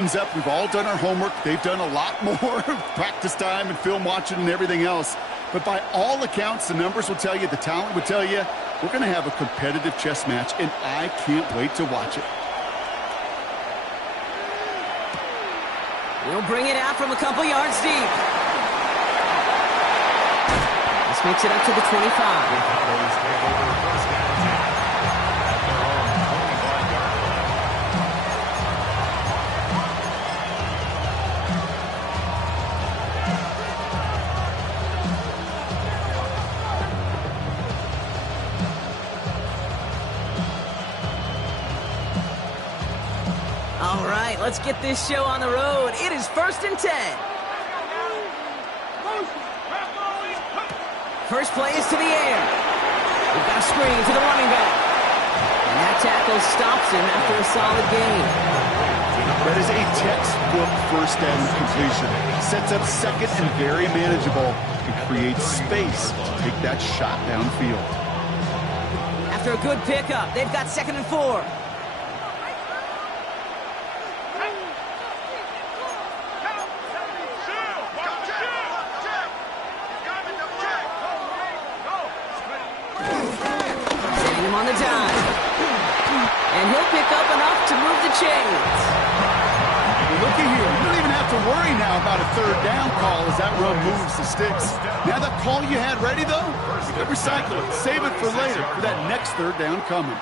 Up. We've all done our homework. They've done a lot more practice time and film watching and everything else. But by all accounts, the numbers will tell you, the talent would tell you, we're going to have a competitive chess match, and I can't wait to watch it. We'll bring it out from a couple yards deep. This makes it up to the 25. All right, let's get this show on the road. It is 1st and 10. First play is to the air. We've got a screen to the running back. And that tackle stops him after a solid gain. That is a textbook first down completion. Sets up second and very manageable and creates space to take that shot downfield. After a good pickup, they've got 2nd and 4. On the dime. And he'll pick up enough to move the chains. Looky here. You don't even have to worry now about a 3rd down call as that run moves the sticks. Now that call you had ready, though, you can recycle it. Save it for later for that next 3rd down coming.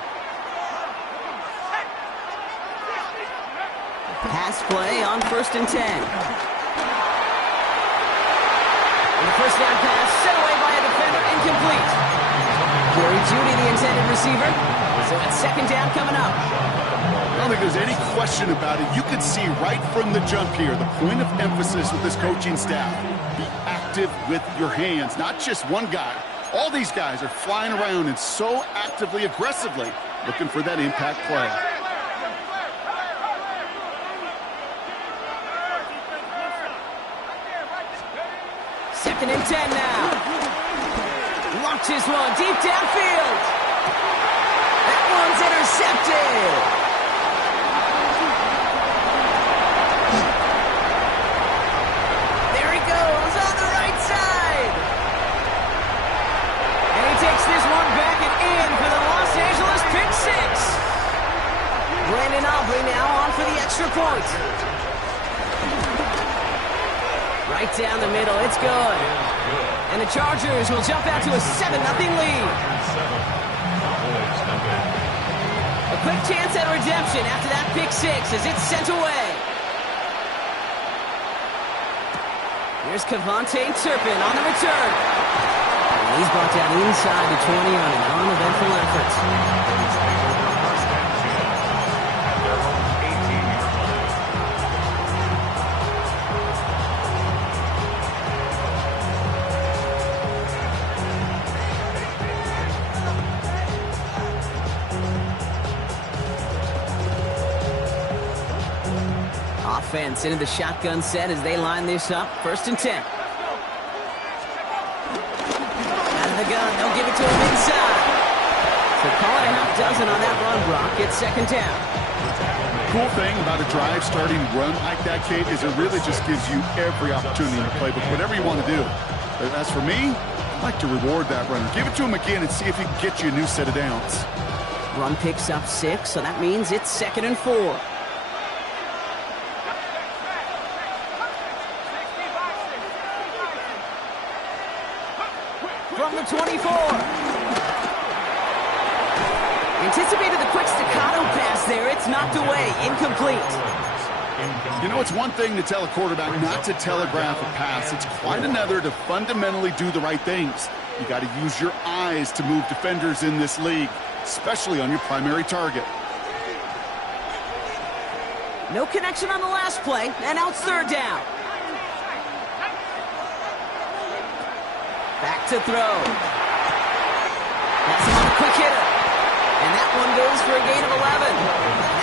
Pass play on 1st and 10. And the first down pass set away by a defender, incomplete. Jerry Jeudy, the intended receiver. So that's 2nd down coming up. I don't think there's any question about it. You can see right from the jump here, the point of emphasis with this coaching staff. Be active with your hands, not just one guy. All these guys are flying around and so actively, aggressively looking for that impact play. Second and 10 now. Launches one deep downfield. That one's intercepted. There he goes on the right side. And he takes this one back and in for the Los Angeles pick six. Brandon Aubrey now on for the extra point. Right down the middle, it's good. And the Chargers will jump out to a 7-0 lead. A quick chance at redemption after that pick six as it's sent away. Here's Kevontae Turpin on the return. And he's brought down inside the 20 on an uneventful effort. Offense into the shotgun set as they line this up. 1st and 10. Out of the gun, they'll give it to him inside. So call it a half dozen on that run block. It's 2nd down. Cool thing about a drive starting run like that, Kate, is it really just gives you every opportunity in the playbook, whatever you want to do. But as for me, I like to reward that runner. Give it to him again and see if he can get you a new set of downs. Run picks up 6, so that means it's 2nd and 4. From the 24. Anticipated the quick staccato pass there. It's knocked away. Incomplete. You know, it's one thing to tell a quarterback not to telegraph a pass. It's quite another to fundamentally do the right things. You got to use your eyes to move defenders in this league, especially on your primary target. No connection on the last play, and now it's 3rd down. Back to throw. That's a quick hitter. And that one goes for a gain of 11.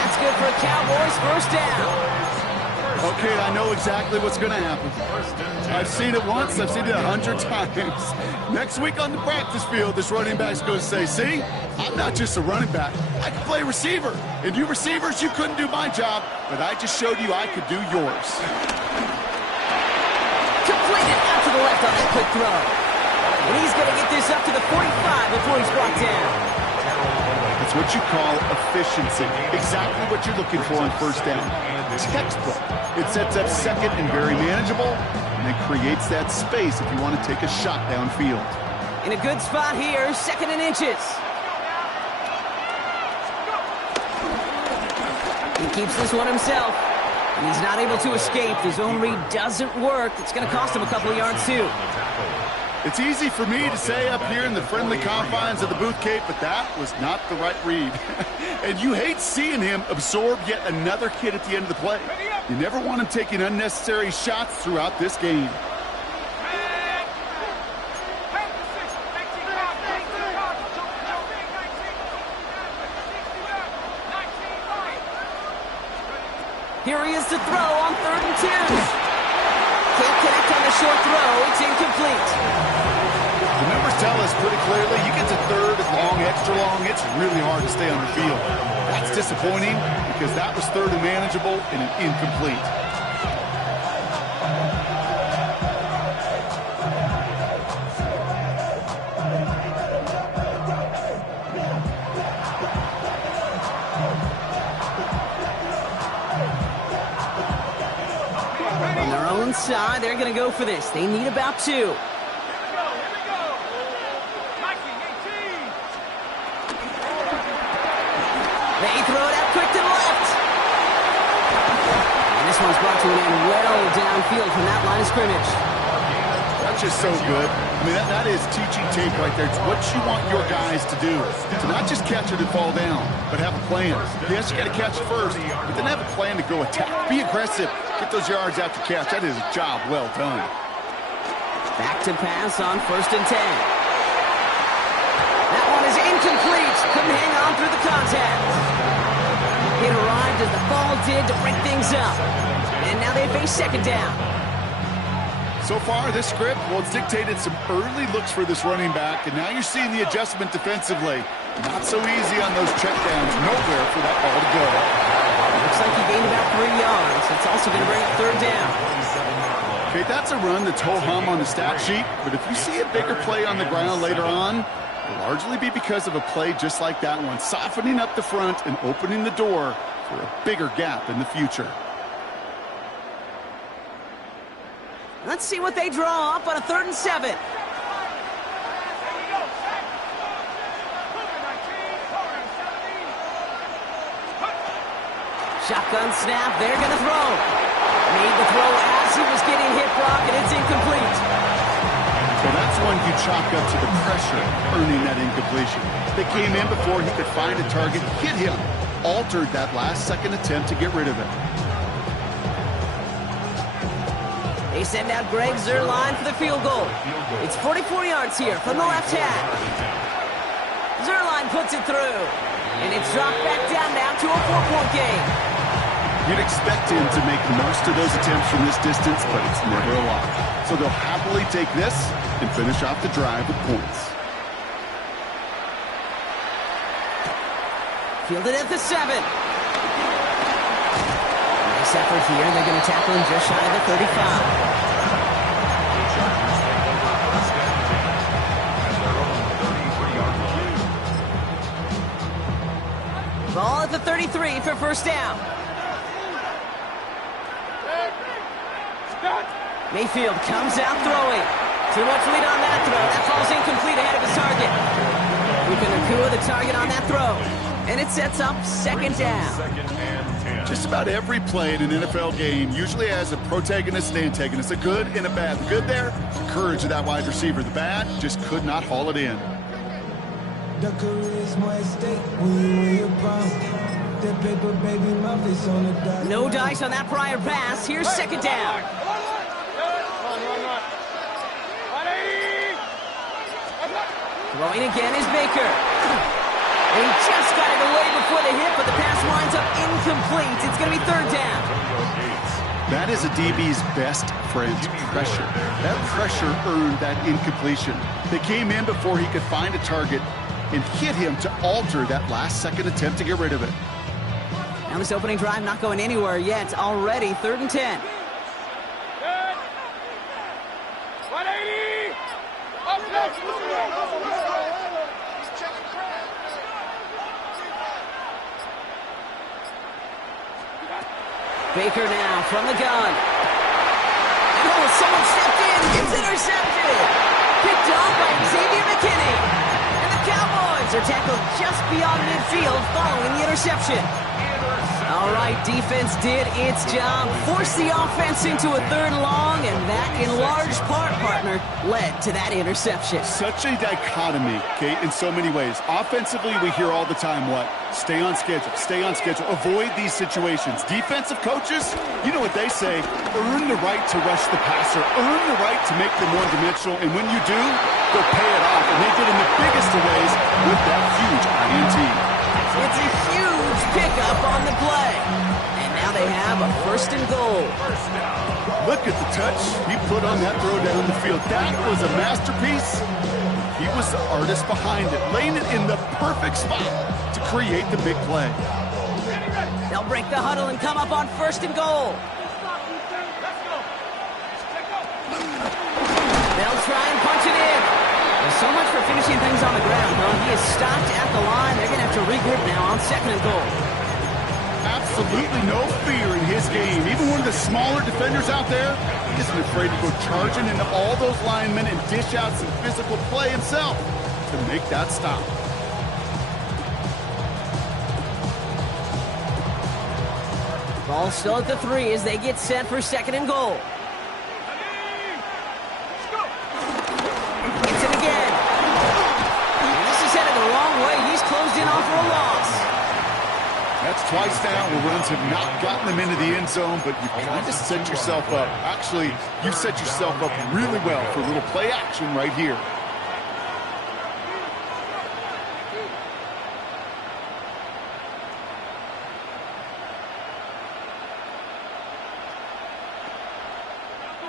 That's good for Cowboys 1st down. Well, Kate, I know exactly what's going to happen. I've seen it once, I've seen it 100 times. Next week on the practice field, this running back's going to say, see, I'm not just a running back. I can play receiver. And you receivers, you couldn't do my job, but I just showed you I could do yours. Completed out to the left on that quick throw. And he's going to get this up to the 45 before he's brought down. It's what you call efficiency. Exactly what you're looking for on first down. Textbook. It sets up second and very manageable, and it creates that space if you want to take a shot downfield. In a good spot here, second and inches. He keeps this one himself, and he's not able to escape. The zone read doesn't work. It's going to cost him a couple of yards, too. It's easy for me to say up here in the friendly confines of the booth, Kate, but that was not the right read. And you hate seeing him absorb yet another hit at the end of the play. You never want him taking unnecessary shots throughout this game. Here he is to throw on 3rd and 2. Can't connect on the short throw. It's incomplete. The numbers tell us pretty clearly, you get to 3rd and long, extra long, it's really hard to stay on the field. That's disappointing because that was 3rd and manageable and an incomplete. On their own side, they're going to go for this. They need about 2. They throw it out quick to the left. And this one's brought to an end well downfield from that line of scrimmage. That's just so good. I mean, that is teaching tape right there. It's what you want your guys to do. To not just catch it and fall down, but have a plan. Yes, you got to catch it first, but then have a plan to go attack. Be aggressive. Get those yards after catch. That is a job well done. Back to pass on 1st and 10. That one is incomplete. Couldn't hang on through the contact. It arrived as the ball did to break things up. And now they face 2nd down. So far, this script, well, it's dictated some early looks for this running back, and now you're seeing the adjustment defensively. Not so easy on those checkdowns. Nowhere for that ball to go. Looks like he gained about 3 yards. It's also going to bring up 3rd down. Okay, that's a run that's ho-hum on the stat sheet, but if you see a bigger play on the ground later on, it'll largely be because of a play just like that one, softening up the front and opening the door for a bigger gap in the future. Let's see what they draw up on a 3rd and 7. Shotgun snap, they're going to throw. Made the throw as he was getting hit, Brock, and it's incomplete. Well, that's one you chalk up to the pressure earning that incompletion. They came in before he could find a target, hit him, altered that last-second attempt to get rid of it. They send out Greg Zuerlein for the field goal. It's 44 yards here from the left hash. Zuerlein puts it through, and it's dropped back down now to a 4-point game. You'd expect him to make the most of those attempts from this distance, but it's never a lot. So they'll happily take this and finish off the drive with points. Fielded at the 7. Nice effort here. They're going to tackle him just shy of the 35. Ball at the 33 for 1st down. Mayfield comes out throwing. Too much lead on that throw. That falls incomplete ahead of his target. Luka Nacua the target on that throw. And it sets up 2nd down. Just about every play in an NFL game usually has a protagonist and antagonist, a good and a bad. The good there, the courage of that wide receiver. The bad, just could not haul it in. No dice on that prior pass. Here's 2nd down. Throwing again is Baker. And he just got it away before the hit, but the pass winds up incomplete. It's going to be 3rd down. That is a DB's best friend, pressure. That pressure earned that incompletion. They came in before he could find a target and hit him to alter that last-second attempt to get rid of it. Now this opening drive not going anywhere yet. Already 3rd and 10. Baker now from the gun. Oh, someone stepped in. It's intercepted. Picked off by Xavier McKinney. And the Cowboys are tackled just beyond midfield following the interception. All right, defense did its job. Forced the offense into a 3rd and long, and that, in large part, partner, led to that interception. Such a dichotomy, okay, in so many ways. Offensively, we hear all the time what? Stay on schedule, avoid these situations. Defensive coaches, you know what they say, earn the right to rush the passer, earn the right to make them one-dimensional, and when you do, go pay it off. And they did in the biggest of ways with that huge INT. It's a huge pickup on the play. And now they have a 1st and goal. Look at the touch he put on that throw down the field. That was a masterpiece. He was the artist behind it, laying it in the perfect spot to create the big play. They'll break the huddle and come up on 1st and goal. They'll try and punch it in. There's so much for finishing things on the ground, huh? He is stopped at the line. They're going to have to regroup now on 2nd and goal. Absolutely no fear in his game. Even one of the smaller defenders out there isn't afraid to go charging into all those linemen and dish out some physical play himself to make that stop. Ball still at the 3 as they get set for 2nd and goal. It's it again. And this is headed the wrong way. He's closed in on for a loss. That's twice now where runs have not gotten them into the end zone, but you've kind of set yourself up. Actually, you've set yourself up really well for a little play action right here.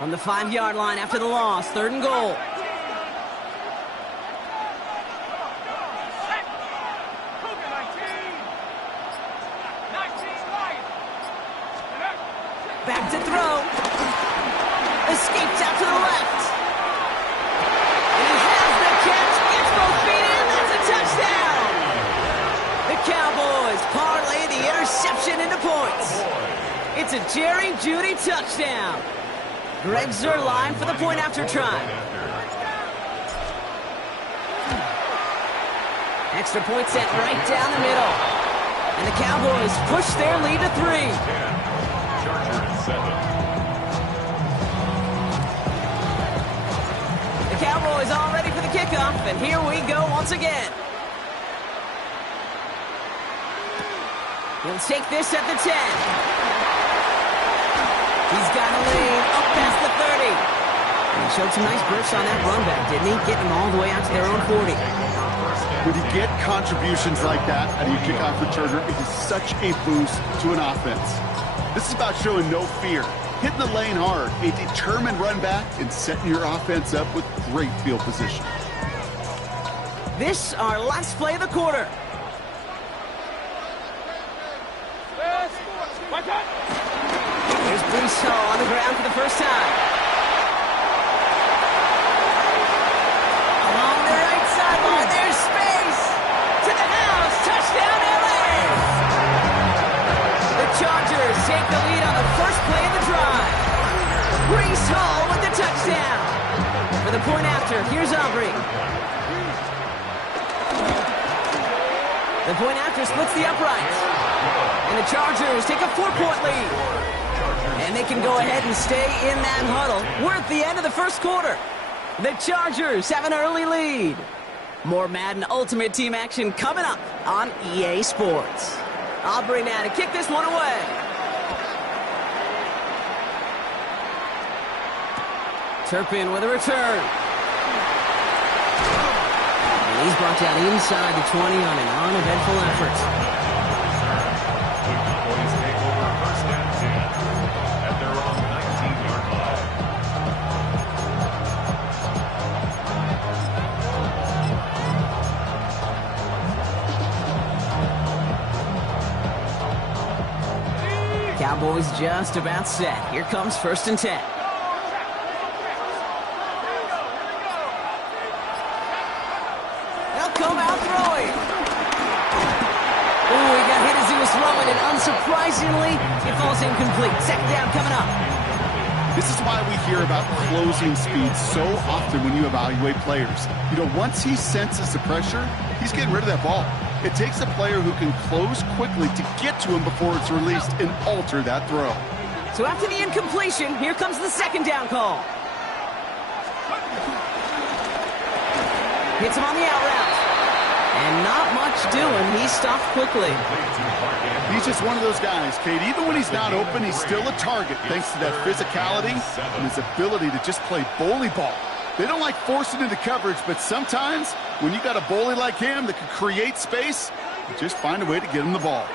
On the 5-yard line after the loss, 3rd and goal. Back to throw. Escapes out to the left. And he has the catch. Gets both feet in. That's a touchdown. The Cowboys parlay the interception into points. It's a Jerry Jeudy touchdown. Greg Zuerlein for the point after try. Extra point set right down the middle. And the Cowboys push their lead to 3. The Cowboys all ready for the kickoff, and here we go once again. He'll take this at the 10. He's got a lead up past the 30. And he showed some nice bursts on that run back, didn't he? Getting them all the way out to their own 40. When you get contributions like that out of your kickoff returner, it is such a boost to an offense. This is about showing no fear, hitting the lane hard, a determined run back, and setting your offense up with great field position. This our last play of the quarter. Here's Breece Hall on the ground for the first time. Along the right sideline, there's space. To the house, touchdown LA. The Chargers take the lead on the first play of the drive. Breece Hall with the touchdown. For the point after, here's Aubrey. The point after splits the uprights. And the Chargers take a 4-point lead. And they can go ahead and stay in that huddle. We're at the end of the first quarter. The Chargers have an early lead. More Madden Ultimate Team action coming up on EA Sports. Aubrey now to kick this one away. Turpin with a return. And he's brought down inside the 20 on an uneventful effort. boys just about set. Here comes 1st and 10. They'll come out throwing. Ooh, he got hit as he was throwing, and unsurprisingly, it falls incomplete. 2nd down coming up. This is why we hear about closing speed so often when you evaluate players. You know, once he senses the pressure, he's getting rid of that ball. It takes a player who can close quickly to get to him before it's released and alter that throw. So after the incompletion, here comes the 2nd down call. Hits him on the out route. And not much doing. He stopped quickly. He's just one of those guys, Kate. Even when he's not open, he's still a target thanks to that physicality and his ability to just play bully ball. They don't like forcing into coverage, but sometimes when you got a bully like him that can create space, you just find a way to get him the ball.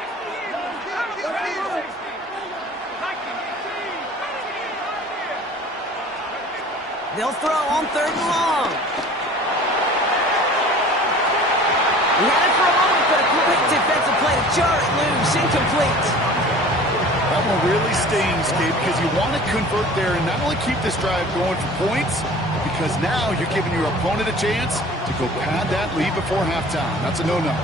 They'll throw on 3rd and long. He had it for a moment, but a quick defensive play to jar it loose. Incomplete. That one really stings, Kate, because you want to convert there and not only keep this drive going for points, because now you're giving your opponent a chance to go pad that lead before halftime. That's a no-no.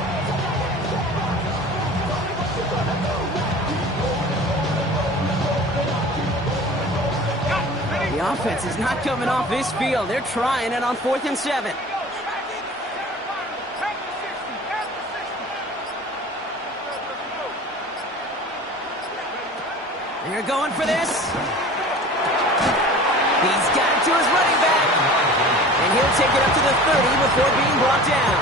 The offense is not coming off this field. They're trying it on 4th and 7. They're going for this. He's got it to his running back. And he'll take it up to the 30 before being brought down.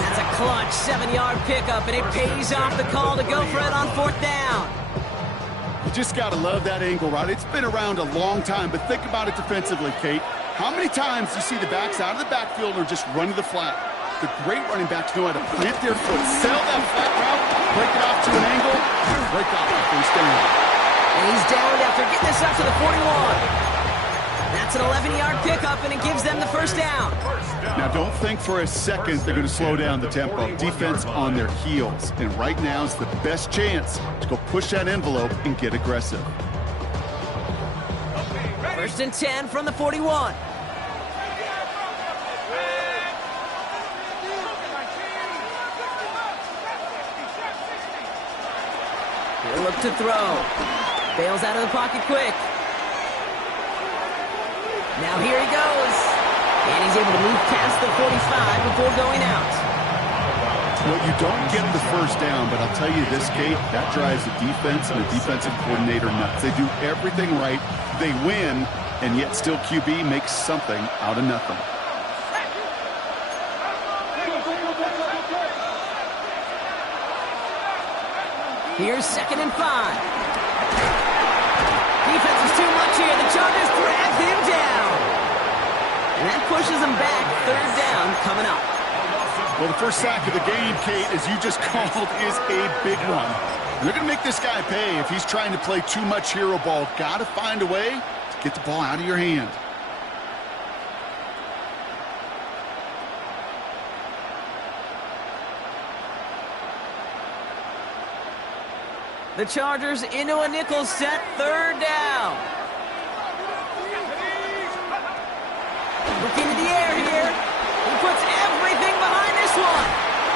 That's a clutch 7-yard pickup, and it pays off the call to go for it on 4th down. You just got to love that angle, right? It's been around a long time, but think about it defensively, Kate. How many times do you see the backs out of the backfield or just run to the flat? The great running backs know how to plant their foot, sell that flat route, break it off to an angle, and break off the first down. And he's downed after getting this up to the 41. That's an 11-yard pickup, and it gives them the 1st down. Now, don't think for a second they're going to slow down the tempo. Defense on their heels. And right now is the best chance to go push that envelope and get aggressive. 1st and 10 from the 41. He'll look to throw. Bails out of the pocket quick. Now here he goes. And he's able to move past the 45 before going out. Well, you don't get the 1st down, but I'll tell you this, Kate, that drives the defense and the defensive coordinator nuts. They do everything right. They win, and yet still QB makes something out of nothing. Here's 2nd and 5. Defense is too much here. The Chargers drag him down. And that pushes him back. 3rd down coming up. Well, the first sack of the game, Kate, as you just called, is a big one. And they're going to make this guy pay if he's trying to play too much hero ball. Got to find a way to get the ball out of your hand. The Chargers into a nickel set, 3rd down. Looking to the air here. He puts everything behind this one.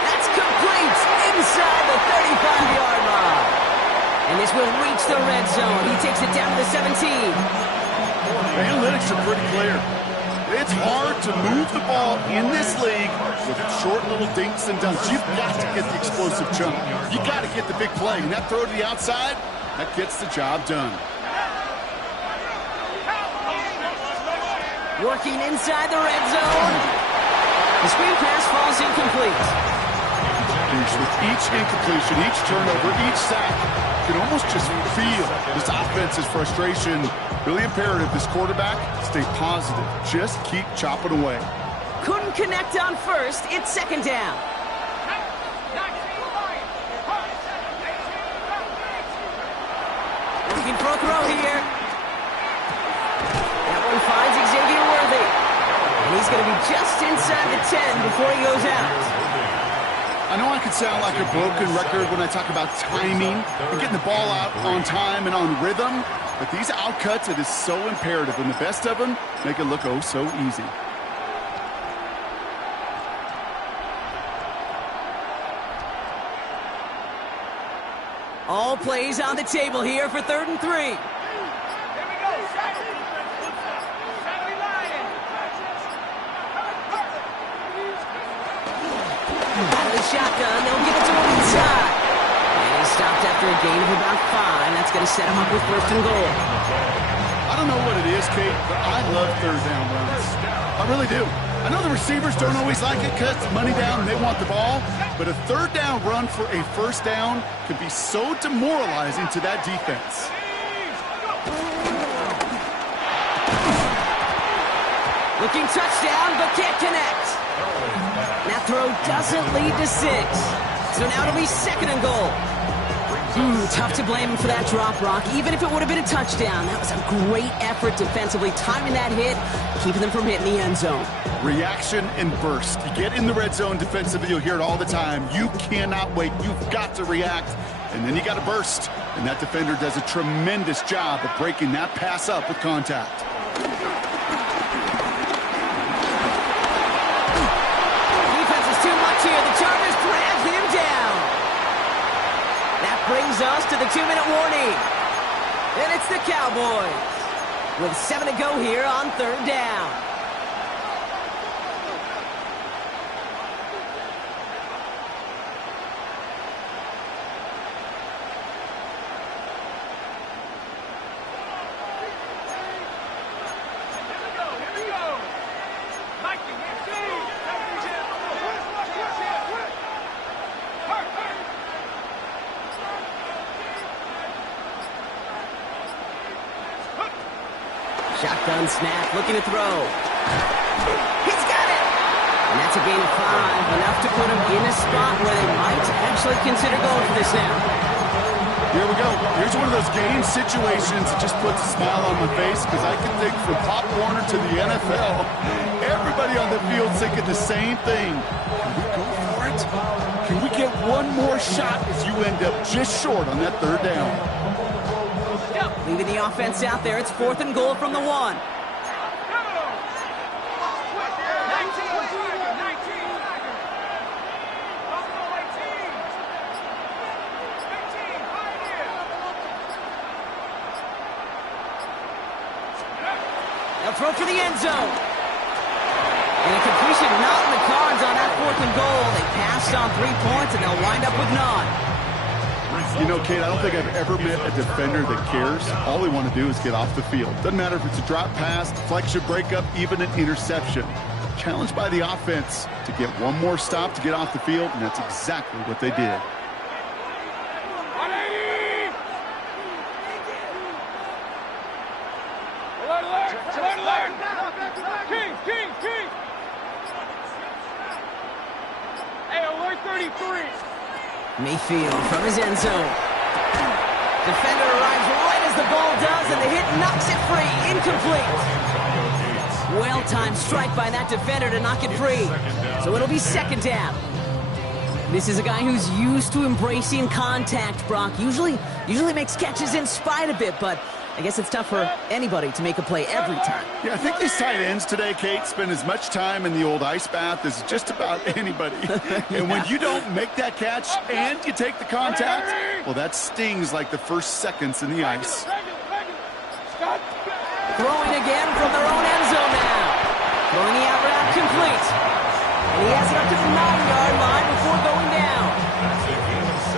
That's complete inside the 35-yard line. And this will reach the red zone. He takes it down to the 17. The analytics are pretty clear. It's hard to move the ball in this league with short little dinks and dunks. You've got to get the explosive chunk. You got to get the big play. And that throw to the outside, that gets the job done. Working inside the red zone. The screen pass falls incomplete. With each incompletion, each turnover, each sack, you can almost just feel this offense's frustration. Really imperative, this quarterback, stay positive. Just keep chopping away. Couldn't connect on 1st. It's 2nd down. Looking for a throw here. That one finds Xavier Worthy. And he's going to be just inside the 10 before he goes out. I know I could sound like a broken record when I talk about timing and getting the ball out on time and on rhythm, but these outcuts, it is so imperative, and the best of them make it look oh so easy. All plays on the table here for 3rd and 3. Out of the shotgun, they'll give it to him inside. And he's stopped after a gain of about 5. That's going to set him up with 1st and goal. I don't know what it is, Kate, but I love 3rd down runs. I really do. I know the receivers don't always like it because it's money down and they want the ball, but a 3rd down run for a 1st down can be so demoralizing to that defense. Looking touchdown, but can't connect. That throw doesn't lead to 6. So now it'll be 2nd and goal. Tough to blame him for that drop, Brock. Even if it would have been a touchdown, that was a great effort defensively, timing that hit, keeping them from hitting the end zone. Reaction and burst. You get in the red zone defensively, you'll hear it all the time. You cannot wait. You've got to react, and then you got to burst. And that defender does a tremendous job of breaking that pass up with contact. Defense is too much here. The Chargers drag him down. That brings us to the 2-minute warning. And it's the Cowboys with 7 to go here on 3rd down. Shotgun snap, looking to throw. He's got it! And that's a gain of 5, enough to put him in a spot where they might actually consider going for this now. Here we go. Here's one of those game situations that just puts a smile on my face because I can think from Pop Warner to the NFL, everybody on the field thinking the same thing. Can we go for it? Can we get one more shot as you end up just short on that 3rd down? Leaving the offense out there. It's 4th and goal from the 1. They'll throw for the end zone. And a completion not in the cards on that 4th and goal. They passed on 3 points, and they'll wind up with none. You know, Kate, I don't think I've ever met a defender that cares. All they want to do is get off the field. Doesn't matter if it's a drop pass, deflection, breakup, even an interception. Challenged by the offense to get one more stop to get off the field, and that's exactly what they did. King! Hey, alert 33! Mayfield from his end zone. Defender arrives right as the ball does, and the hit knocks it free. Incomplete. Well-timed strike by that defender to knock it free. So it'll be 2nd down. This is a guy who's used to embracing contact, Brock. Usually makes catches in spite of it, but I guess it's tough for anybody to make a play every time. Yeah, I think these tight ends today, Kate, spend as much time in the old ice bath as just about anybody. And when you don't make that catch and you take the contact, well, that stings like the first seconds in the ice. Throwing again from their own end zone now. Throwing the out route complete. And he has it up to the 9-yard line before going down.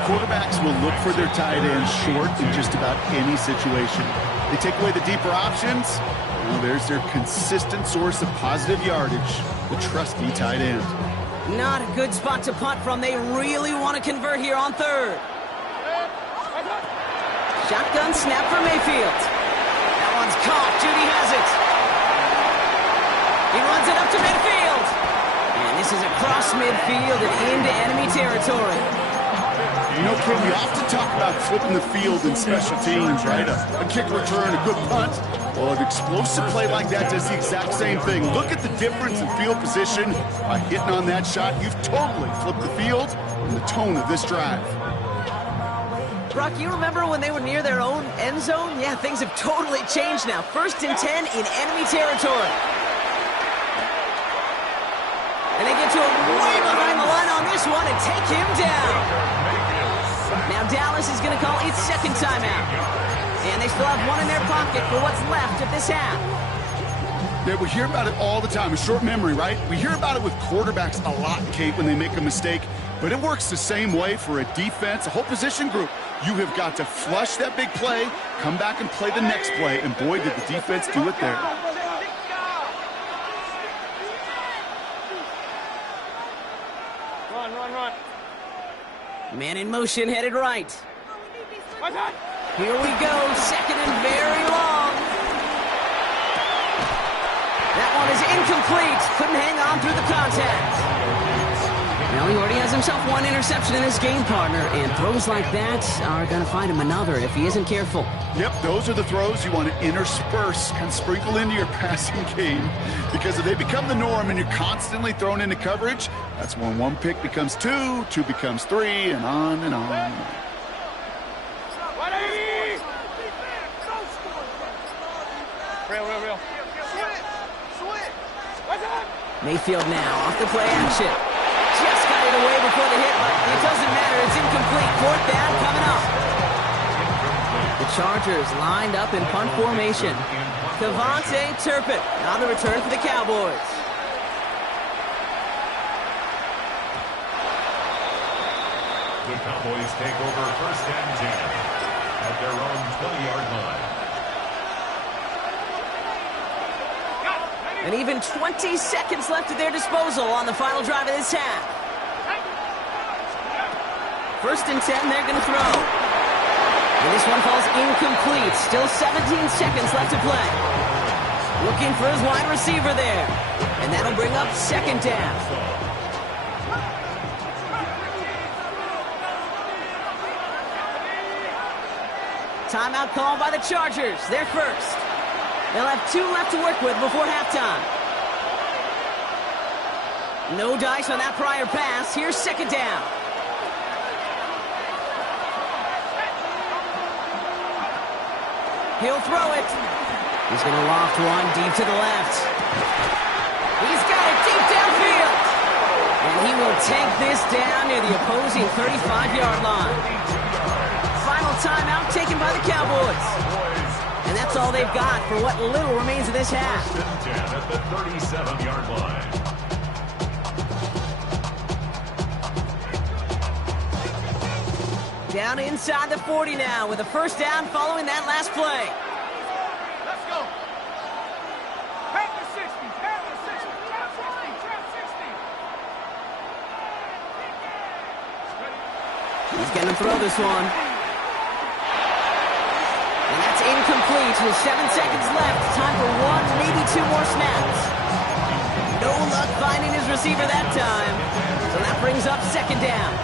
Quarterbacks will look for their tight ends short in just about any situation. They take away the deeper options. Well, there's their consistent source of positive yardage, the trusty tight end. Not a good spot to punt from. They really want to convert here on 3rd. Shotgun snap for Mayfield. That one's caught. Judy has it. He runs it up to midfield. And this is across midfield and into enemy territory. You know, Ken, we often talk about flipping the field in special teams, right? A kick return, a good punt. Well, an explosive play like that does the exact same thing. Look at the difference in field position. By hitting on that shot, you've totally flipped the field and the tone of this drive. Brock, you remember when they were near their own end zone? Yeah, things have totally changed now. 1st and 10 in enemy territory. And they get to him way behind the line on this one and take him down. Now Dallas is going to call its 2nd timeout. And they still have one in their pocket for what's left of this half. Yeah, we hear about it all the time. A short memory, right? We hear about it with quarterbacks a lot, Kate, when they make a mistake. But it works the same way for a defense, a whole position group. You have got to flush that big play, come back and play the next play, and boy, did the defense do it there. Run. Man in motion, headed right. Here we go, 2nd and very long. That one is incomplete. Couldn't hang on through the contact. Now he already has himself one interception in his game, partner, and throws like that are going to find him another if he isn't careful. Yep, those are the throws you want to intersperse, kind of sprinkle into your passing game, because if they become the norm and you're constantly thrown into coverage, that's when 1 pick becomes 2, 2 becomes 3, and on and on. Real. Mayfield now off the play action. Just got it away before the hit, but it doesn't matter. It's incomplete. 4th down coming up. The Chargers lined up in punt formation. Devontae Turpin on the return for the Cowboys. The Cowboys take over 1st and 10 at their own 20-yard line. And even 20 seconds left at their disposal on the final drive of this half. 1st and 10, they're going to throw. And this one falls incomplete. Still 17 seconds left to play. Looking for his wide receiver there. And that'll bring up 2nd down. Timeout called by the Chargers. They're first. They'll have 2 left to work with before halftime. No dice on that prior pass. Here's 2nd down. He'll throw it. He's going to loft one deep to the left. He's got it deep downfield. And he will take this down near the opposing 35-yard line. Final timeout taken by the Cowboys. And that's all they've got for what little remains of this half. 10 at the 37-yard line. Down inside the 40 now with a 1st down following that last play. Let's go. Pat the 60. Pat the 60. Trap 60. He's going to throw this one. And that's incomplete with 7 seconds left. Time for 1, maybe 2 more snaps. No luck finding his receiver that time. So that brings up 2nd down.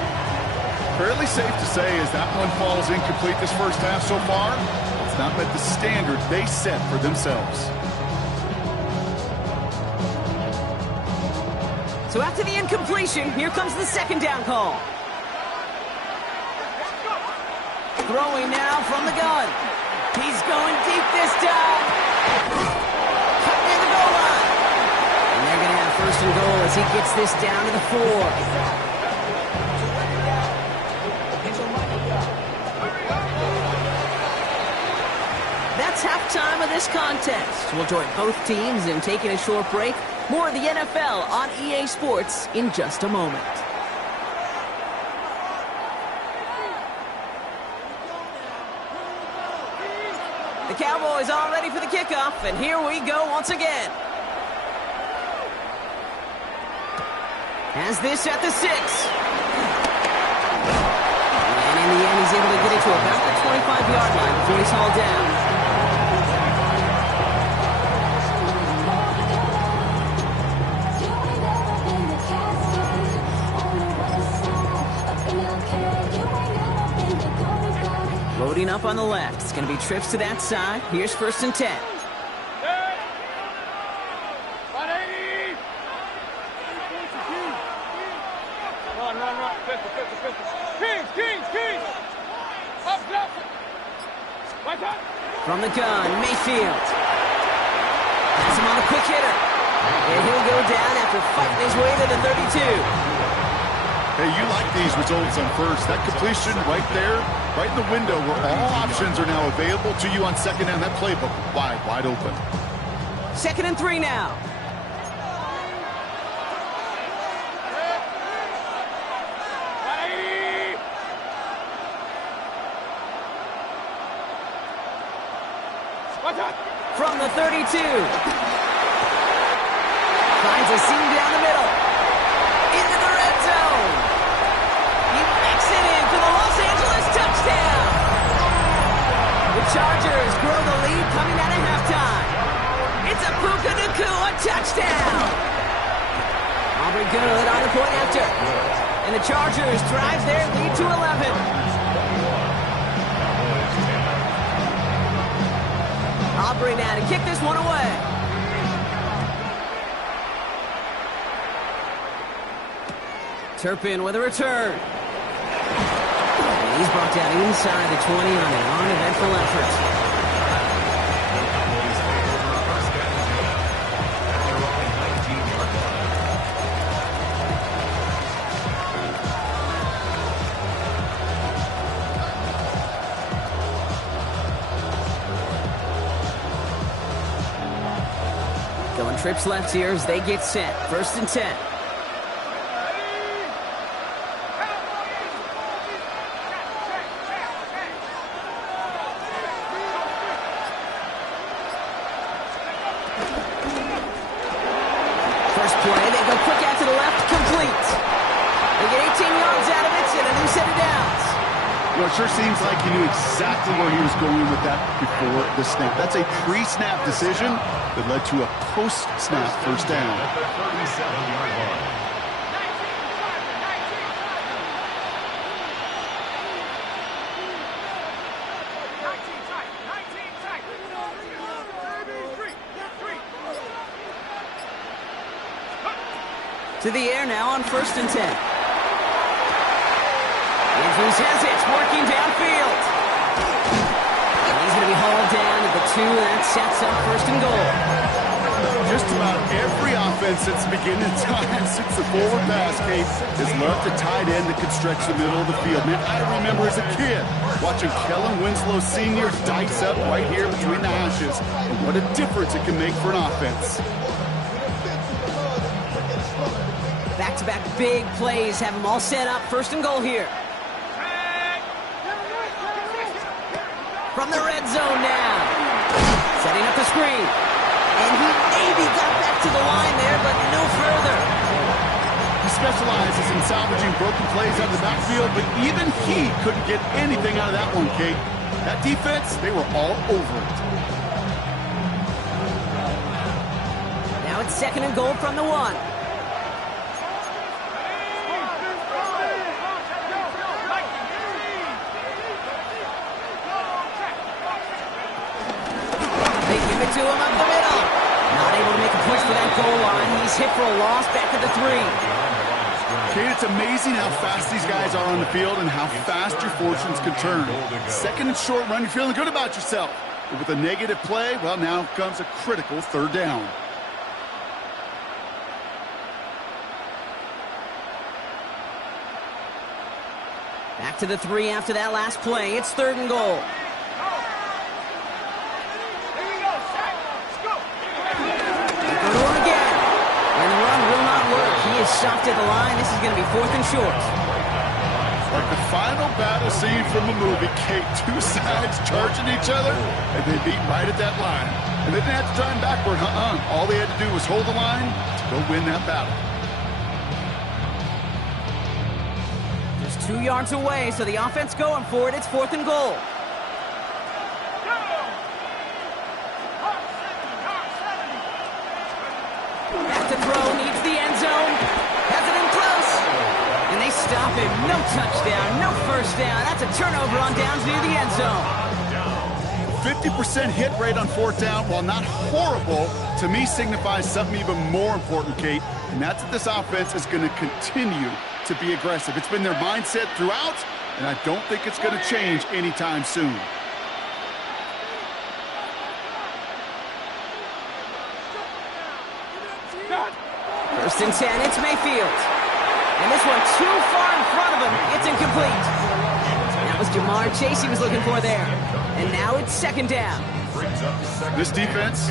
Fairly safe to say as that one falls incomplete this first half so far, it's not met the standard they set for themselves. So after the incompletion, here comes the 2nd down call. Throwing now from the gun. He's going deep this time. Cut near the goal line. And they're going to have 1st and goal as he gets this down to the 4. That's halftime of this contest. We'll join both teams in taking a short break. More of the NFL on EA Sports in just a moment. The Cowboys all ready for the kickoff, and here we go once again. Has this at the 6. And in the end, he's able to get it to about the 25-yard line before he's hauled down. up on the left. It's going to be trips to that side. Here's 1st and 10. 180. Run. 50. Kings. Up. Right up. From the gun, Mayfield. Has him on a quick hitter. And he'll go down after fighting his way to the 32. Hey, you like these results on first. That completion right there, right in the window where all options are now available to you on second down. That playbook wide open. 2nd and 3 now. From the 32. Finds a seam down the middle. Into the red zone. He makes it in for the Los Angeles touchdown. The Chargers grow the lead coming out of halftime. It's a Puka Nacua touchdown. Aubrey good on the point after. And the Chargers drive their lead to 11. Aubrey now to kick this one away. Turpin with a return. And he's brought down inside the 20 on an uneventful effort. Going trips left here as they get set. 1st and 10. First play, they go quick out to the left, complete. They get 18 yards out of it and a new set of downs. You know, it sure seems like he knew exactly where he was going with that before the snap. That's a pre-snap decision that led to a post-snap first down. At the 37-yard line. To the air now on 1st and 10. Andrews has it, working downfield. And he's going to be hauled down at the 2, and that sets up 1st and goal. Just about every offense since the beginning of time, since the forward pass game, has loved the tight end that could stretch the middle of the field. Man, I remember as a kid watching Kellen Winslow Sr. dice up right here between the hashes. And what a difference it can make for an offense. Back-to-back big plays have them all set up. 1st and goal here. From the red zone now. Setting up the screen. And he maybe got back to the line there, but no further. He specializes in salvaging broken plays out of the backfield, but even he couldn't get anything out of that one, Kate. That defense, they were all over it. Now it's 2nd and goal from the 1. To him up the middle. Not able to make a push for that goal line. He's hit for a loss back at the 3. Kate, it's amazing how fast these guys are on the field and how fast your fortunes can turn. 2nd and short run, you're feeling good about yourself. But with a negative play, well, now comes a critical 3rd down. Back to the 3 after that last play. It's 3rd and goal. Soft at the line. This is going to be 4th and short. Like the final battle scene from a movie, Kate. 2 sides charging each other, and they beat right at that line. And they didn't have to drive backward. All they had to do was hold the line to go win that battle. Just 2 yards away, so the offense going for it. It's 4th and goal. Back to throw, needs the end zone. Has it in close. And they stop happened. No touchdown, no first down. That's a turnover on downs near the end zone. 50% hit rate on fourth down, while not horrible, to me signifies something even more important, Kate, and that's that this offense is going to continue to be aggressive. It's been their mindset throughout, and I don't think it's going to change anytime soon. First and 10, it's Mayfield. And this one too far in front of him. It's incomplete. That was Jamar Chase he was looking for there. And now it's second down. This defense,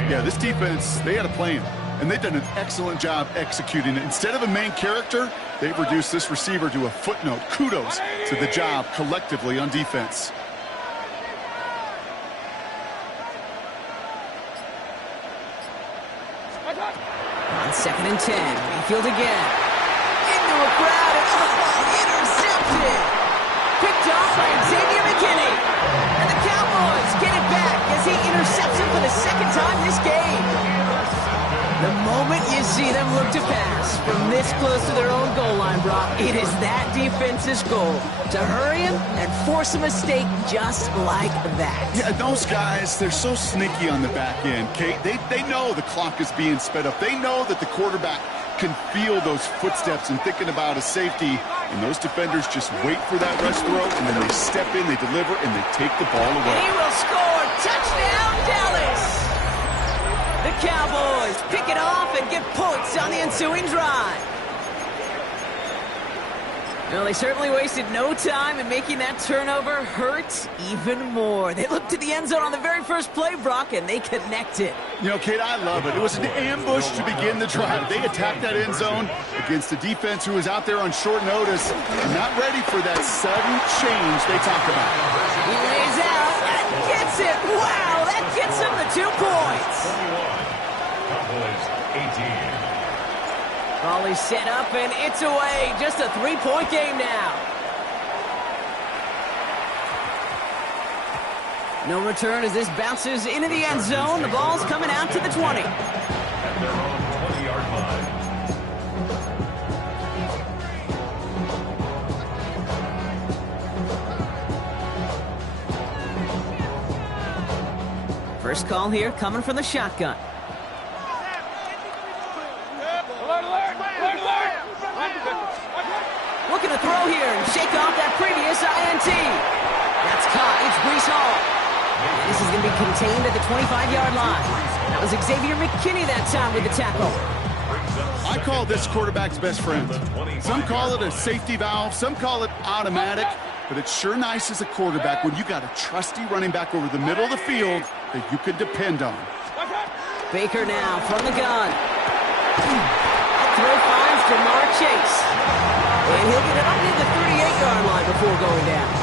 they had a plan. And they've done an excellent job executing it. Instead of a main character, they've reduced this receiver to a footnote. Kudos to the job collectively on defense. On second and 10, Mayfield again. Into a crowd, and intercepted. Picked off by Xavier McKinney. And the Cowboys get it back as he intercepts him for the second time this game. The moment you see them look to pass from this close to their own goal line, Brock, it is that defense's goal to hurry him and force a mistake just like that. Yeah, those guys, they're so sneaky on the back end, Kate. They know the clock is being sped up. They know that the quarterback can feel those footsteps and thinking about a safety. And those defenders just wait for that rush throw, and then they step in, they deliver, and they take the ball away. He will score. Touchdown, Dallas! The Cowboys pick it off and get points on the ensuing drive. Well, they certainly wasted no time in making that turnover hurt even more. They looked to the end zone on the very first play, Brock, and they connected. You know, Kate, I love it. It was an ambush to begin the drive. They attacked that end zone against a defense who was out there on short notice and not ready for that sudden change they talked about. He lays out and gets it. Wow, that gets him the 2 points. 21, Cowboys 18. Ball is set up, and it's away. Just a 3-point game now. No return as this bounces into the end zone. The ball's coming out to the 20. At their own 20-yard line. First call here coming from the shotgun. Looking to throw here and shake off that previous INT. That's caught. It's Breece Hall. And this is going to be contained at the 25-yard line. That was Xavier McKinney that time with the tackle. I call this quarterback's best friend. Some call it a safety valve, some call it automatic, but it's sure nice as a quarterback when you got a trusty running back over the middle of the field that you can depend on. Baker now from the gun. That throw finds Jamar Chase. And he'll get it up near the 38-yard line before going down.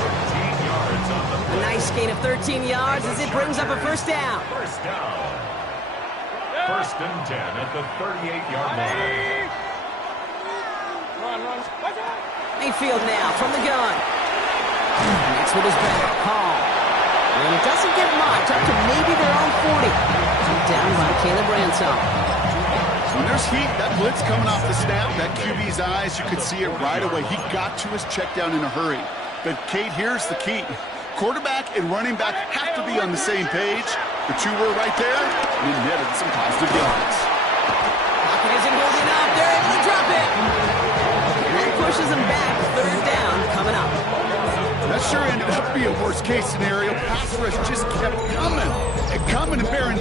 A nice gain of 13 yards as it brings up a first down. First down. First and 10 at the 38-yard line. Mayfield now from the gun. Next with his back, Hall. And it doesn't get much, up to maybe their own 40. Down by Caleb Ransom. When there's heat, that blitz coming off the snap, that QB's eyes, you could see it right away. He got to his check down in a hurry. But, Kate, here's the key. Quarterback and running back have to be on the same page. The two were right there, and he netted some positive yards. Pocket isn't holding up. They're able to drop it. And that pushes them back. Third down coming up. That sure ended up being a worst-case scenario. Pass rush just kept coming and bearing.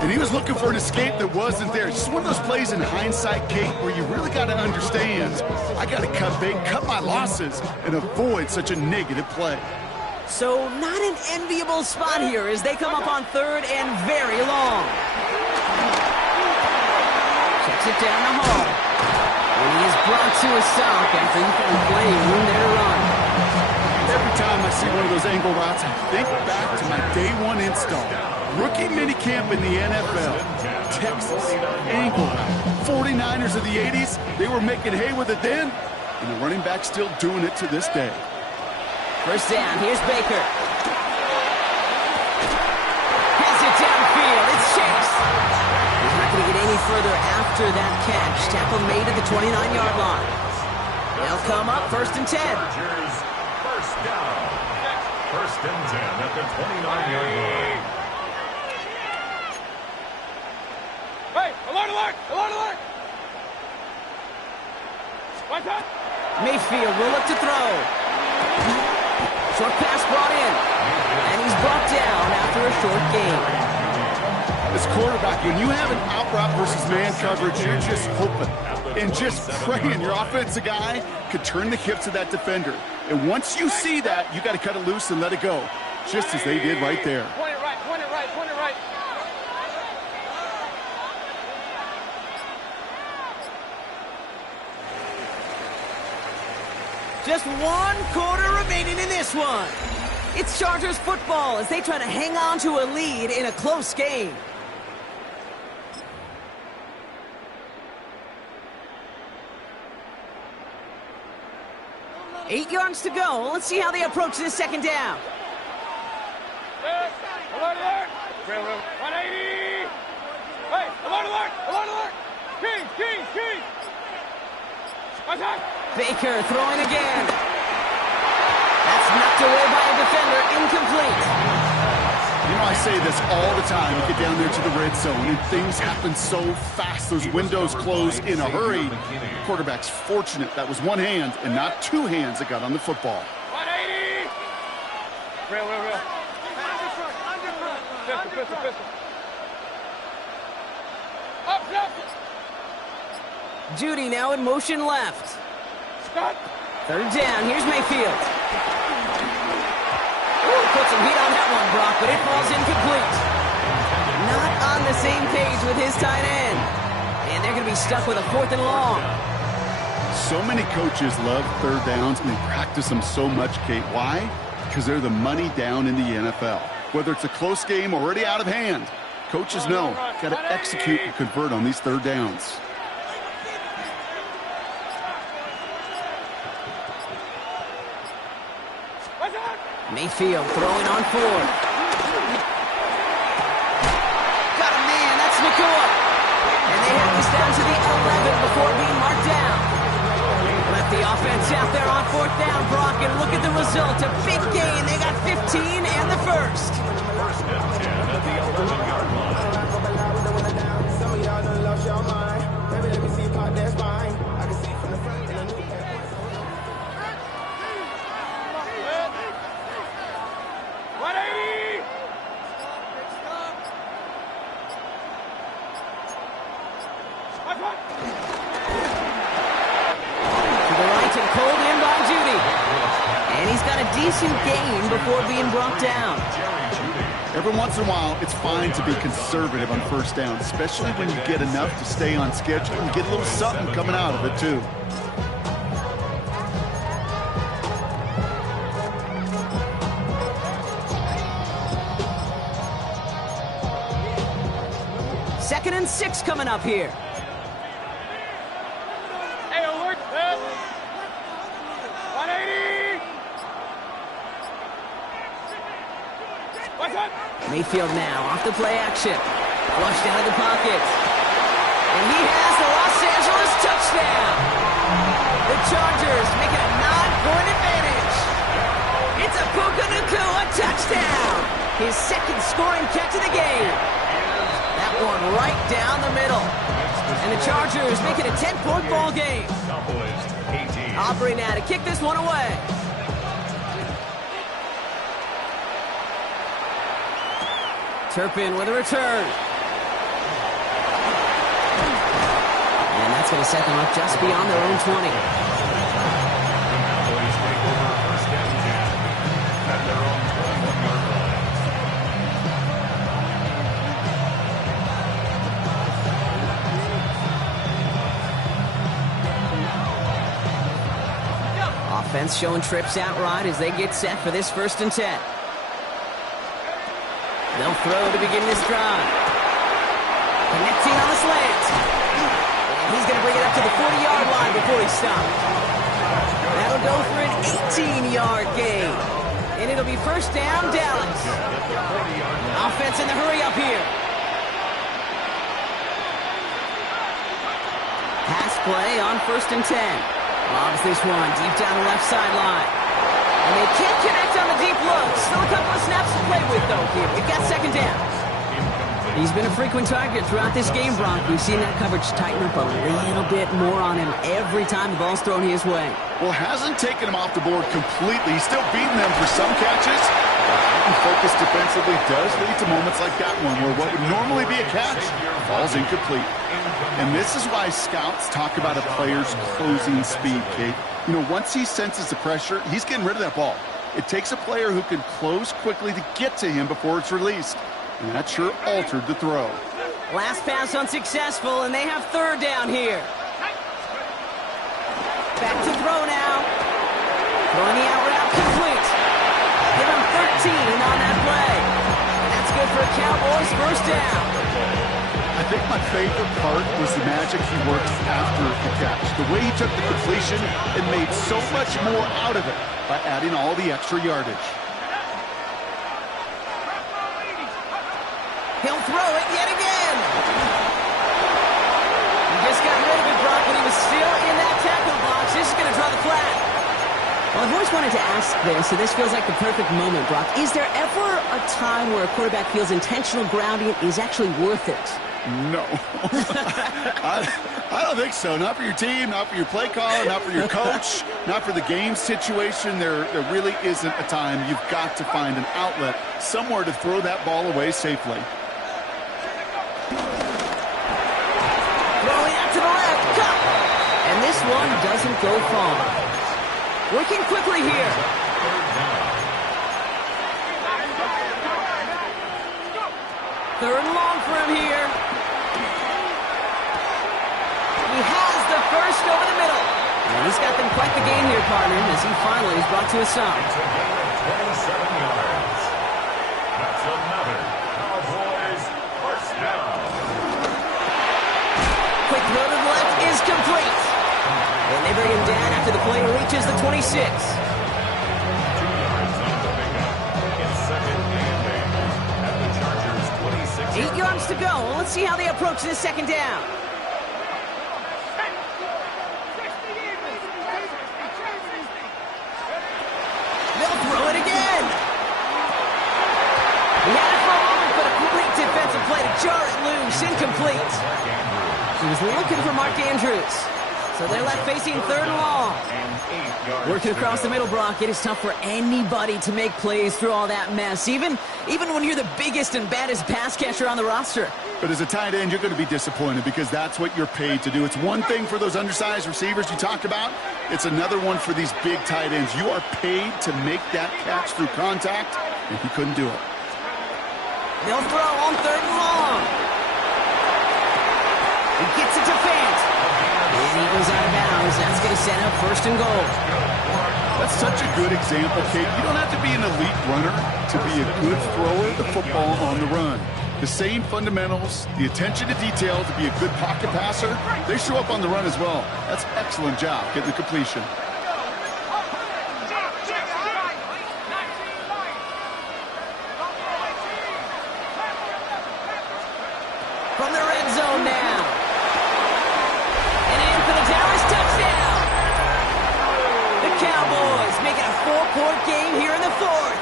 And he was looking for an escape that wasn't there. Just one of those plays in hindsight, Kate, where you really got to understand, I got to cut bait, cut my losses, and avoid such a negative play. So not an enviable spot here as they come up on third and very long. Checks it down the hall. And he is brought to a stop after he found plenty of room there to run. Every time I see one of those angle routes, I think back to my day one install. Rookie minicamp in the NFL. Texas, angle route. 49ers of the 80s, they were making hay with it then, and the running back's still doing it to this day. First down, here's Baker. Has it downfield, it's Chase. He's not going to get any further after that catch. Tackle made at the 29-yard line. They'll come up 1st and 10. Chargers, first down. 1st and 10 at the 29-yard line. Hey, alert, alert, alert, alert! One time. Mayfield will look to throw. Short pass brought in. And he's brought down after a short gain. As quarterback, when you have an out route versus man coverage, you're just hoping and just praying your offensive guy could turn the hips of that defender. And once you see that, you got to cut it loose and let it go, just as they did right there. Point it right, point it right, point it right. Just 1 quarter remaining in this one. It's Chargers football as they try to hang on to a lead in a close game. Eight yards to go. Let's see how they approach this second down. Alert, alert! Real, 180! Hey, alert, alert, alert, alert! Keys, keys, keys! One time. Baker throwing again. That's knocked away by a defender. Incomplete. You know, I say this all the time. You get down there to the red zone, and things happen so fast. Those windows close in a hurry. The quarterback's fortunate that was one hand and not two hands that got on the football. 180! Real, real, real. Pistol, pistol, pistol. Up, left! Judy now in motion left. Stop! Third down. Here's Mayfield. Ooh, put some heat on that one, Brock, but it falls incomplete. Not on the same page with his tight end. And they're going to be stuck with a 4th and long. So many coaches love third downs, and they practice them so much, Kate. Why? Because they're the money down in the NFL. Whether it's a close game or already out of hand, coaches know got to execute and convert on these third downs. Mayfield throwing on 4. Got a man, that's Nakua. And they have this down to the 11 before being marked down. Left the offense out there on 4th down, Brock, and look at the result. A big gain. They got 15 and the first. 1st and 10 at the 11-yard line. Some of y'all done lost your mind. Baby, let me see part that's fine. I can see from the front and I knew that. 180! To the right and pulled in by Judy. And he's got a decent gain before being brought down. Every once in a while, it's fine to be conservative on 1st down, especially when you get enough to stay on schedule and get a little something coming out of it, too. Second and 6 coming up here. Hey, alert! 180! What's up? Mayfield now off the play action. Flushed out of the pocket. And he has the Los Angeles touchdown. The Chargers make it a 9-point advantage. It's a Puka Nacua touchdown. His 2nd scoring catch of the game. That one right down the middle. And the Chargers make it a 10-point ball game. Cowboys 18. Aubrey now to kick this one away. Turpin with a return. And that's going to set them up just beyond their own 20. Cowboys take over 1st and 10 at their own 21-yard line. Offense showing trips out right as they get set for this 1st and 10. They'll throw to begin this drive. Connecting on the slant. And he's going to bring it up to the 40-yard line before he stops. That'll go for an 18-yard gain. And it'll be 1st down, Dallas. Offense in the hurry up here. Pass play on 1st and 10. Lobs this one deep down the left sideline. And they can't connect on the deep look. Still a couple of snaps to play with, though, here. We've got 2nd down. He's been a frequent target throughout this game, Brock. We've seen that coverage tighten up a little bit more on him every time the ball's thrown his way. Well, hasn't taken him off the board completely. He's still beating them for some catches. But focus defensively does lead to moments like that one where what would normally be a catch falls incomplete. And this is why scouts talk about a player's closing speed, Kate. You know, once he senses the pressure, he's getting rid of that ball. It takes a player who can close quickly to get to him before it's released. And that sure altered the throw. Last pass unsuccessful, and they have 3rd down here. Back to throw now. Throwing the out route complete. Give him 13 on that play. That's good for a Cowboys 1st down. I think my favorite part was the magic he worked after the catch. The way he took the completion and made so much more out of it by adding all the extra yardage. He'll throw it yet again. He just got rid of it, Brock, when he was still in that tackle box. This is going to draw the flag. Well, I've always wanted to ask this, so this feels like the perfect moment, Brock. Is there ever a time where a quarterback feels intentional grounding is actually worth it? No. I don't think so. Not for your team, not for your play caller, not for your coach, not for the game situation. There really isn't a time. You've got to find an outlet, somewhere to throw that ball away safely. Throwing out to the left. Cut. And this one doesn't go far. Working quickly here. 3rd and long for him here. He has the 1st over the middle. And he's got them quite the game here, partner, as he finally is brought to his side. It's a gain of 27 yards. That's another Cowboys 1st down. Quick throw to the left is complete. And they bring him down after the play reaches the 26. 2 yards on the pickup. It's 2nd and 8 at the Chargers' 26. 8 yards to go. Let's see how they approach this 2nd down. They'll throw it again. He had it for a moment, but a complete defensive play to jar it loose. Incomplete. He was looking for Mark Andrews. So they're left facing 3rd and long. Working across the middle, Brock, it is tough for anybody to make plays through all that mess, even when you're the biggest and baddest pass catcher on the roster. But as a tight end, you're going to be disappointed because that's what you're paid to do. It's one thing for those undersized receivers you talked about. It's another one for these big tight ends. You are paid to make that catch through contact, and he couldn't do it. They'll throw on 3rd and long. He gets it to Fant. And he goes out of bounds. That's going to set up 1st and goal. That's such a good example, Kate. You don't have to be an elite runner to be a good thrower of the football on the run. The same fundamentals, the attention to detail to be a good pocket passer, they show up on the run as well. That's an excellent job getting the completion. From the red zone now. And in for the Dallas touchdown. The Cowboys making a 4-point game here in the 4th.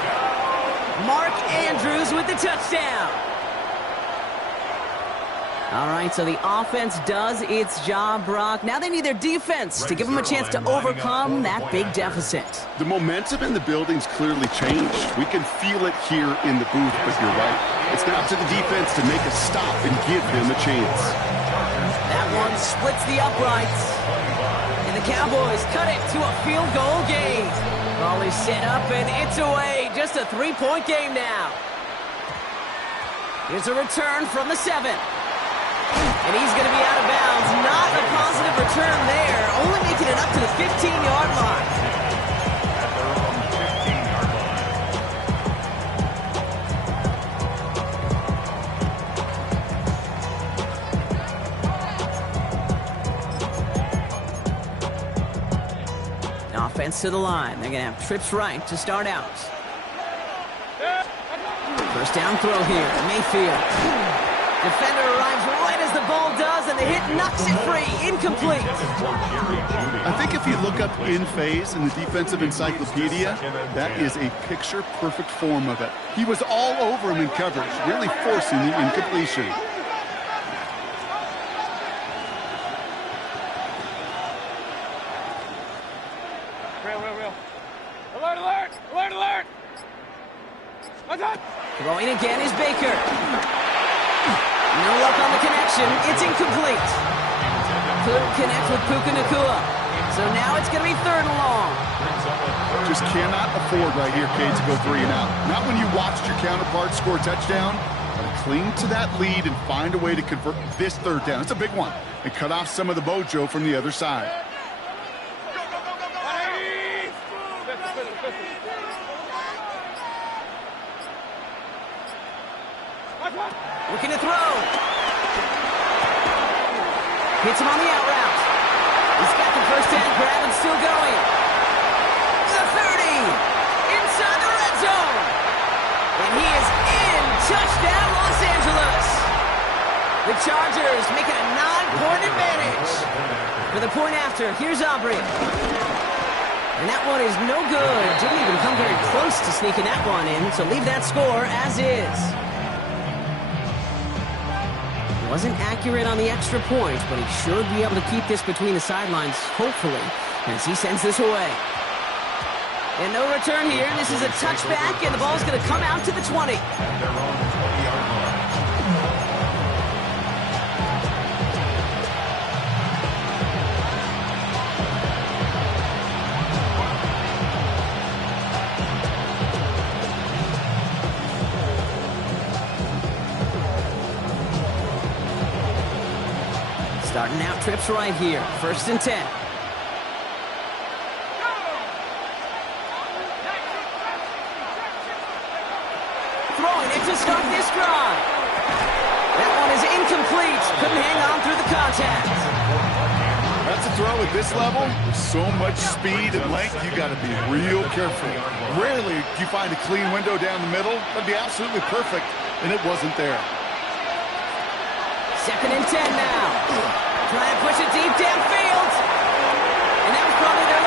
Mark Andrews with the touchdown. All right, so the offense does its job, Brock. Now they need their defense to give them a chance to overcome that big deficit. The momentum in the building's clearly changed. We can feel it here in the booth, but you're right. It's now to the defense to make a stop and give them a chance. That one splits the uprights. And the Cowboys cut it to a field goal game. Ball is set up, and it's away. Just a 3-point game now. Here's a return from the 7. And he's going to be out of bounds. Not a positive return there. Only making it up to the 15-yard line. At their own 15-yard line. Offense to the line. They're going to have trips right to start out. First down throw here. Mayfield. Defender arrives right as the ball does, and the hit knocks it free. Incomplete. I think if you look up in phase in the defensive encyclopedia, that is a picture-perfect form of it. He was all over him in coverage, really forcing the incompletion. Real. Alert, alert! Alert, alert! Attack! Throwing again is Baker. No luck on the connection. It's incomplete. Couldn't connect with Puka Nacua. So now it's going to be 3rd and long. Just cannot afford right here, Cade, to go 3 and out. Not when you watched your counterpart score a touchdown. Gotta cling to that lead and find a way to convert this 3rd down. It's a big one. And cut off some of the mojo from the other side. Looking to throw. Hits him on the out route. He's got the first down grab and still going. The 30. Inside the red zone. And he is in. Touchdown, Los Angeles. The Chargers make it a 9-point advantage. For the point after, here's Aubrey. And that one is no good. Didn't even come very close to sneaking that one in. So leave that score as is. Wasn't accurate on the extra point, but he should be able to keep this between the sidelines, hopefully, as he sends this away. And no return here. This is a touchback, and the ball's going to come out to the 20. At their own 20-yard line. Starting out trips right here. 1st and 10. Throwing it to start this drive. That one is incomplete. Couldn't hang on through the contact. That's a throw at this level. With so much speed and length, you got to be real careful. Rarely do you find a clean window down the middle. That'd be absolutely perfect, and it wasn't there. 2nd and 10 now. Trying to push it deep downfield. And that was probably their